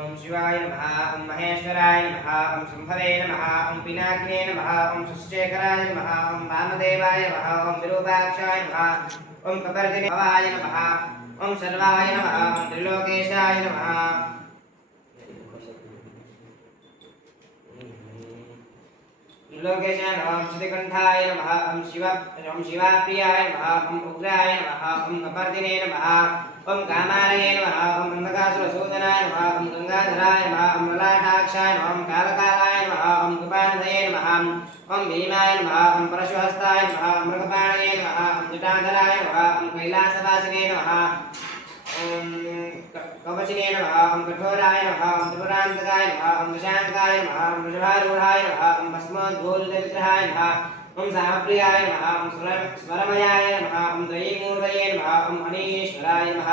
ओम शिवाय नमः ओम महेश्वराय नमः ओम शंभवे नमः ओम पिनाकिने नमः ओम शशिशेखराय नमः ओम वामदेवाय नमः ओम विरूपाक्षाय नमः ओम कपर्दिने भवाय नमः ओम सर्वाय नमः ओम त्रिलोकेशाय नमः लोकेशाय नमः श्रीकंठाय नमः ओम शिवाप्रियाय नमः ओम उग्राय नमः ओम कपर्दिने नमः ओम कामालये नमः ओम गंगासुरसूदनाय नमः ओम गंगाधराय नमः ओम ललाटाक्षाय नमः ओम कालकालाय नमः ओम कृपानदये नमः ओम भीमाय नमः ओम परशुहस्ताय नमः ओम मृगपाणये नमः ओम जटाधराय नमः ओम कैलासवासिने नमः ओम कवचिने नमः ओम कठोराय नमः ओम त्रिपुरान्तकाय नमः ओम दशान्तकाय नमः ओम वृषभारूढाय नमः ओम भस्मोद्भूतविग्रहाय नमः ओम सामप्रियाय नमः ओम स्वरमयाय नमः ओम त्रयीमूर्तये नमः ओम अनीश्वराय नमः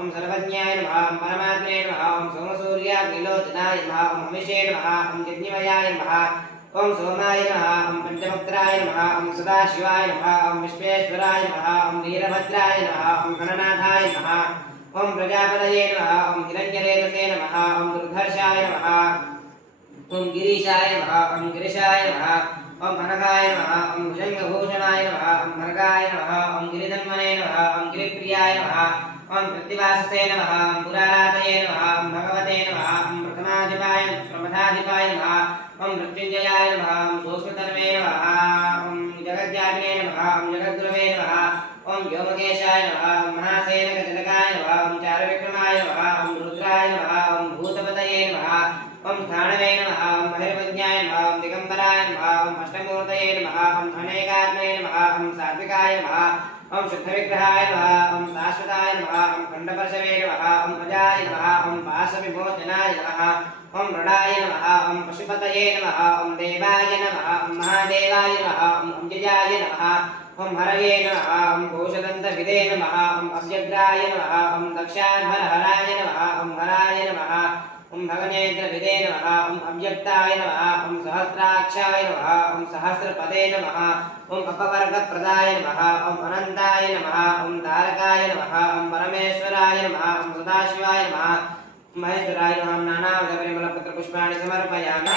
ओम सर्वज्ञाय नमः ओम परमात्मने नमः ओम सोमसूर्याग्निलोचनाय नमः ओम हविषे नमः ओम यज्ञमयाय नमः ओम सोमाय नमः ओम पंचमुक्तराय नमः ओम सदाशिवाय नमः ओम विश्वेश्वराय नमः ओम वीरभद्राय नमः ओम गणनाथाय नमः ओम प्रजापतये नमः ओम हिरण्यरेतसे नमः ओम दुर्धर्षाय नमः ओम गिरीशाय नमः ओम गिरिशाय नमः ओम अनघाय नमः ओम भुजंगभूषणाय नमः ओम भर्गाय नमः ओम गिरिधन्वने नमः ओम गिरिप्रियाय नमः ओम प्रतिवासते नमः ओम पुरारातये नमः ओम भगवते नमः ओम प्रथमाधिपाय नमः ओम मृत्युंजयाय नमः ओम सूक्ष्मतन्वे नमः ओम जगज्जापिने नमः ओम जगद्गुरवे नमः ओम व्योमकेशाय नमः ओम महासेनकजनकाय नमः ओम चारुविक्रमाय नमः ओम रुद्राय नमः ओम भूतपतये नमः ओम स्थानवे नमः ओम बहिर्वज्ञाय नमः ओम दिगंबराय नमः ओम अष्टमूर्तये नमः ओम अनेकात्मने नमः ओम सात्विकाय नमः ओम शुद्धविग्रहाय नमः ओम शाश्वताय नमः ओम खंडपर्शवे नमः ओम अजाय नमः ओम पाशविमोचनाय नमः ओम मृडाय नमः ओम पशुपतये नमः ओम देवाय नमः ओम महादेवाय नमः ओम अम्जयाय नमः ओम हरये नमः ओम भूषदन्तविदे नमः ओम अव्यग्राय नमः ओम दक्षाध्वरहराय नमः ओम हराय नमः ओम भगनेन्द्रविदे नमः ओम अव्यक्ताय नमः ओम सहस्राक्षाय नमः ओम सहस्रपदे नमः ओम अपवर्गप्रदाय नमः ओम अनन्ताय नमः ओम तारकाय नमः ओम परमेश्वराय नमः ओम सदाशिवाय नमः महेश्वराय नमः नानाविधपरिमलपत्रपुष्पाणि समर्पयामि।